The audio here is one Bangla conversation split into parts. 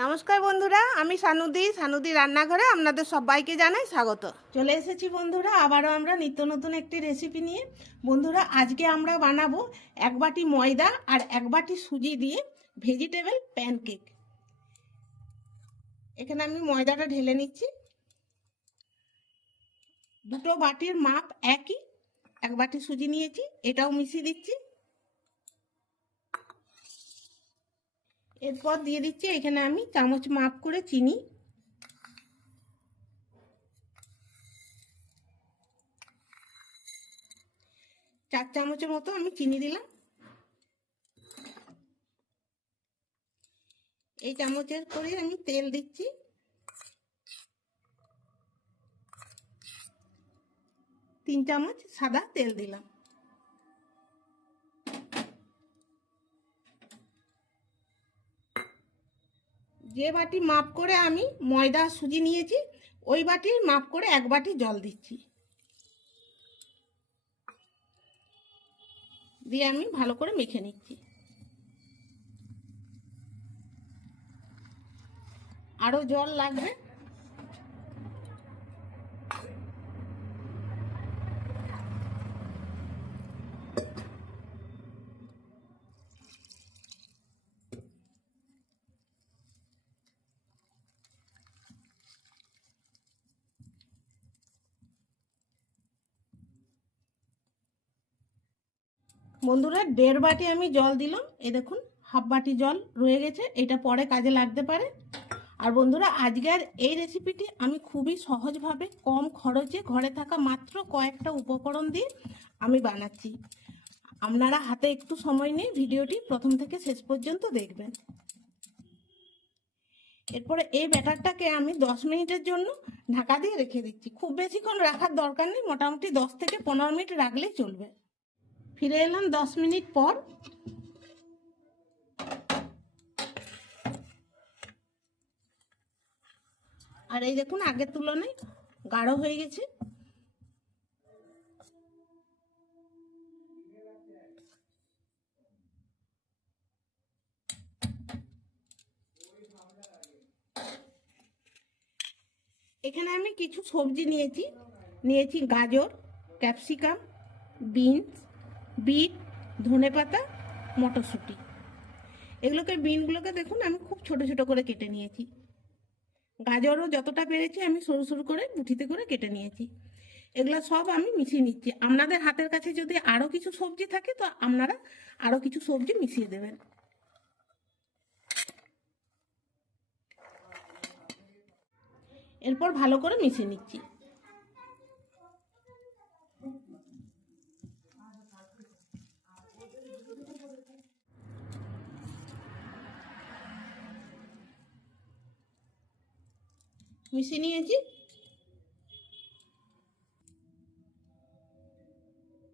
নমস্কার বন্ধুরা, আমি সানুদি সানুদি রান্নাঘরে আপনাদের সবাইকে জানাই স্বাগত। চলে এসেছি বন্ধুরা, আবারও আমরা নিত্য নতুন একটি রেসিপি নিয়ে। বন্ধুরা, আজকে আমরা বানাবো এক বাটি ময়দা আর এক বাটি সুজি দিয়ে ভেজিটেবল প্যানকেক এখানে আমি ময়দাটা ঢেলে নিচ্ছি। দুটো বাটির মাপ একই, এক বাটি সুজি নিয়েছি, এটাও মিশিয়ে দিচ্ছি। এরপর দিয়ে দিচ্ছি এখানে আমি চামচ মাপ করে চিনি। চার চামচের মতো আমি চিনি দিলাম। এই চামচের করে আমি তেল দিচ্ছি। তিন চামচ সাদা তেল দিলাম। যে বাটি মাপ করে আমি ময়দা সুজি নিয়েছি, ওই বাটির মাপ করে এক বাটি জল দিচ্ছি। দিয়ে আমি ভালো করে মেখে নিচ্ছি। আরও জল লাগবে। বন্ধুরা, দেড় বাটি আমি জল দিলাম। এ দেখুন, হাফ বাটি জল রয়ে গেছে। এটা পরে কাজে লাগতে পারে। আর বন্ধুরা আজকের এই রেসিপিটি আমি খুবই সহজভাবে, কম খরচে ঘরে থাকা মাত্র কয়েকটা উপকরণ দিয়ে আমি বানাচ্ছি। আপনারা হাতে একটু সময় নিয়ে ভিডিওটি প্রথম থেকে শেষ পর্যন্ত দেখবেন। এরপরে এই ব্যাটারটাকে আমি দশ মিনিটের জন্য ঢাকা দিয়ে রেখে দিচ্ছি। খুব বেশিক্ষণ রাখার দরকার নেই, মোটামুটি দশ থেকে পনেরো মিনিট রাখলেই চলবে। ফিরে এলাম দশ মিনিট পর। আর এই দেখুন, আগের তুলনায় গাঢ় হয়ে গেছে। এখানে আমি কিছু সবজি নিয়েছি। নিয়েছি গাজর, ক্যাপসিকাম, বিনস বিট ধনেপাতা মটরশুঁটি। এগুলোকে বিনগুলোকে দেখুন, আমি খুব ছোট ছোট করে কেটে নিয়েছি। গাজরও যতটা পেরেছি আমি সরু সরু করে মুঠিতে করে কেটে নিয়েছি। এগুলো সব আমি মিশিয়ে নিচ্ছি। আপনাদের হাতের কাছে যদি আরও কিছু সবজি থাকে, তো আপনারা আরও কিছু সবজি মিশিয়ে দেবেন। এরপর ভালো করে মিশিয়ে নিচ্ছি। মিশিয়ে নিয়েছি।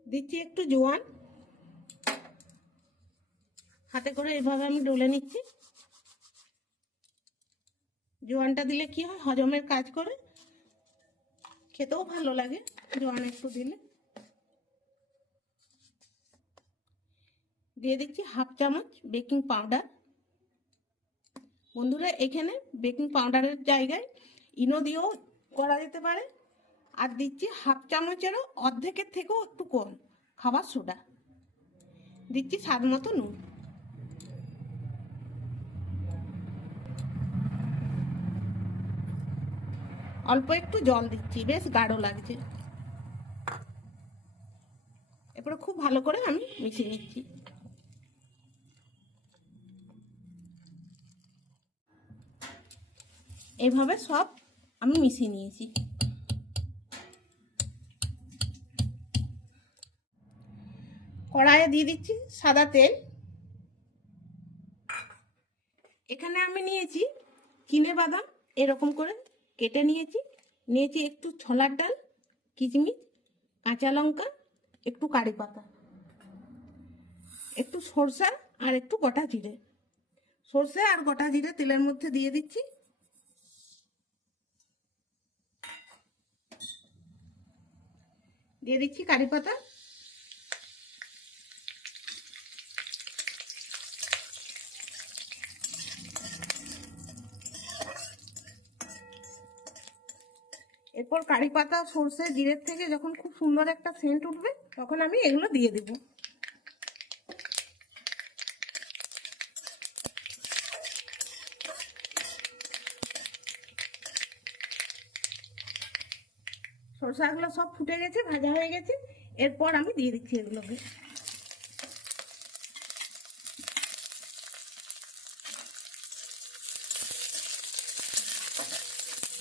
দিচ্ছি একটু জোয়ান। হাতে করে এভাবে আমি ডলে নিচ্ছি। জোয়ানটা দিলে কি হয়, হজমের কাজ করে। খেতেও ভালো লাগে জোয়ান একটু দিলে। দিয়ে দিচ্ছি হাফ চামচ বেকিং পাউডার। বন্ধুরা, এখানে বেকিং পাউডারের জায়গায় ইনো দিয়েও করা যেতে পারে। আর দিচ্ছি হাফ চামচেরও অর্ধেকের থেকেও একটু কম খাবার সোডা। দিচ্ছি স্বাদ মতো নুন। অল্প একটু জল দিচ্ছি, বেশ গাঢ় লাগছে। এরপরে খুব ভালো করে আমি মিশিয়ে নিচ্ছি। এইভাবে সব আমি মিশিয়ে নিয়েছি। কড়াইয়ে দিয়ে দিচ্ছি সাদা তেল। এখানে আমি নিয়েছি চিনে বাদাম, এরকম করে কেটে নিয়েছি। নিয়েছি একটু ছোলার ডাল কিচমিচ কাঁচা লঙ্কা, একটু কারি পাতা, একটু সরষা আর একটু গোটা জিরে। সর্ষে আর গোটা জিরে তেলের মধ্যে দিয়ে দিচ্ছি। দিয়ে দিচ্ছি কারি পাতা। এরপর কারি পাতা সর্ষে জিরের থেকে যখন খুব সুন্দর একটা সেন্ট উঠবে, তখন আমি এগুলো দিয়ে দেবো। সরষাগুলো সব ফুটে গেছে, ভাজা হয়ে গেছে। এরপর আমি দিয়ে দিচ্ছি এগুলোকে।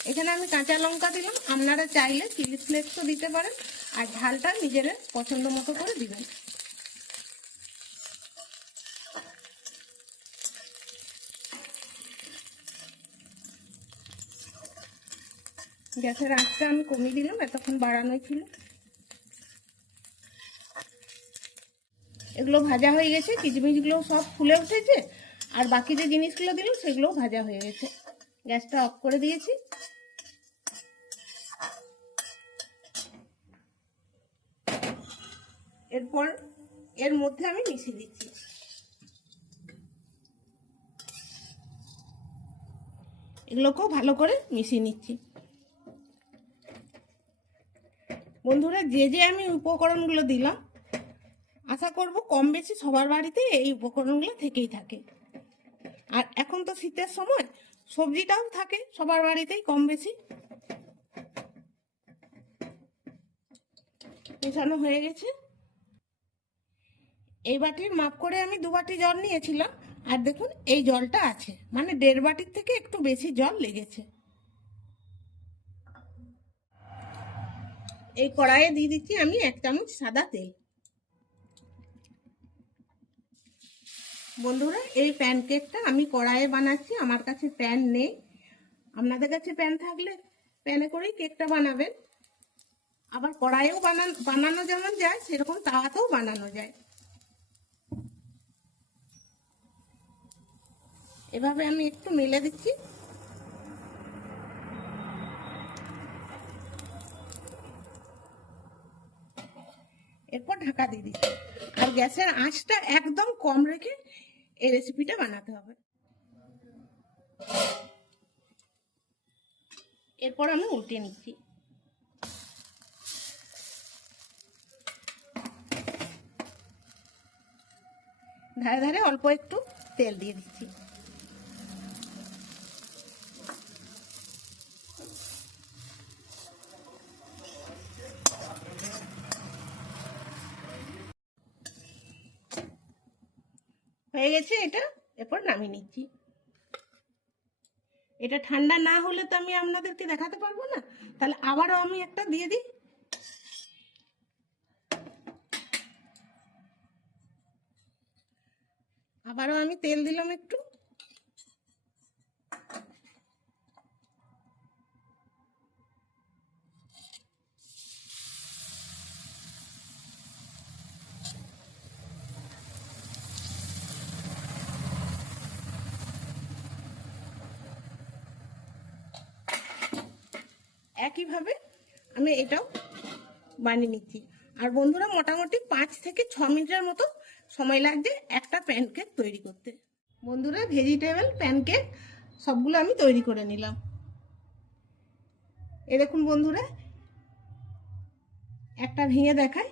এখানে আমি কাঁচা লঙ্কা দিলাম। আপনারা চাইলে চিলি ফ্লেক্সও দিতে পারেন। আর ঝালটা নিজের পছন্দ মতো করে দিবেন। গ্যাসের আঁচটা আমি কমিয়ে দিলাম, এতক্ষণ বাড়ানোই ছিল। এগুলো ভাজা হয়ে গেছে কিচমিচগুলো সব ফুলে উঠেছে, আর বাকি যে জিনিসগুলো দিলাম সেগুলোও ভাজা হয়ে গেছে। গ্যাসটা অফ করে দিয়েছি। এরপর এর মধ্যে আমি মিশিয়ে দিচ্ছি। এগুলোকেও ভালো করে মিশিয়ে নিচ্ছি। বন্ধুরা, যে যে আমি উপকরণগুলো দিলাম, আশা করব কম বেশি সবার বাড়িতে এই উপকরণগুলো থেকেই থাকে। আর এখন তো শীতের সময়, সবজিটাও থাকে সবার বাড়িতেই কম বেশি। মেশানো হয়ে গেছে। এই বাটির মাপ করে আমি দু বাটি জল নিয়েছিলাম। আর দেখুন, এই জলটা আছে। মানে দেড় বাটির থেকে একটু বেশি জল লেগেছে। এই কড়াইয়ে দিয়ে দিচ্ছি আমি এক চামচ সাদা তেল। বন্ধুরা, এই প্যানকেকটা আমি কড়াইয়ে বানাচ্ছি, আমার কাছে প্যান নেই। আপনাদের কাছে প্যান থাকলে প্যানে করেই কেকটা বানাবেন। আবার কড়াইয়েও বানান, বানানো যেমন যায়, সেরকম তাওয়াতেও বানানো যায়। এভাবে আমি একটু মেলে দিচ্ছি এরপর ঢাকা দিয়ে দিচ্ছি। আর গ্যাসের আঁচটা একদম কম রেখে এই রেসিপিটা বানাতে হবে। এরপর আমি উল্টে নিচ্ছি। ধারে ধারে অল্প একটু তেল দিয়ে দিচ্ছি। হয়ে গেছে এটা, এরপর নামিয়ে নিচ্ছি। এটা ঠান্ডা না হলে তো আমি আপনাদেরকে দেখাতে পারব না। তাহলে আবারও আমি একটা দিয়ে দিই। আবারও আমি তেল দিলাম একটু। একইভাবে আমি এটাও বানিয়ে নিচ্ছি। আর বন্ধুরা, মোটামুটি পাঁচ থেকে ছ মিনিটের মতো সময় লাগছে একটা প্যানকেক তৈরি করতে। বন্ধুরা ভেজিটেবল প্যানকেক সবগুলো আমি তৈরি করে নিলাম। এ দেখুন বন্ধুরা, একটা ভেঙে দেখায়।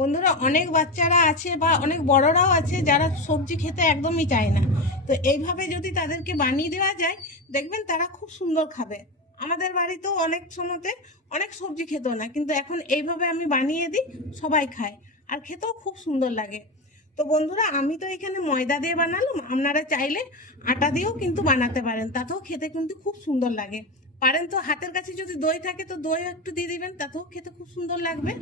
বন্ধুরা অনেক বাচ্চারা আছে বা অনেক বড়রাও আছে যারা সবজি খেতে একদমই চায় না। তো এইভাবে যদি তাদেরকে বানিয়ে দেওয়া যায়, দেখবেন তারা খুব সুন্দর খাবে। আমাদের বাড়িতেও অনেক সময়তে অনেক সবজি খেত না, কিন্তু এখন এইভাবে আমি বানিয়ে দিই, সবাই খায় আর খেতেও খুব সুন্দর লাগে। তো বন্ধুরা, আমি তো এখানে ময়দা দিয়ে বানালাম, আপনারা চাইলে আটা দিয়েও কিন্তু বানাতে পারেন, তাতেও খেতে কিন্তু খুব সুন্দর লাগে। পারেন তো, হাতের কাছে যদি দই থাকে তো দই একটু দিয়ে দিবেন, তাতেও খেতে খুব সুন্দর লাগবে।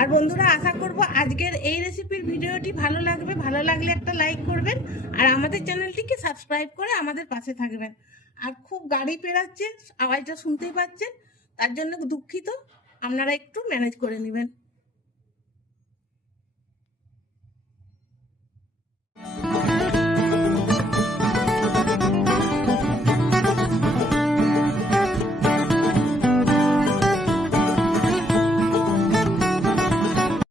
আর বন্ধুরা, আশা করব আজকের এই রেসিপির ভিডিওটি ভালো লাগবে। ভালো লাগলে একটা লাইক করবেন আর আমাদের চ্যানেলটিকে সাবস্ক্রাইব করে আমাদের পাশে থাকবেন। আর খুব গাড়ি পেরাচ্ছে, আওয়াজটা শুনতেই পাচ্ছেন, তার জন্য দুঃখিত। আপনারা একটু ম্যানেজ করে নেবেন।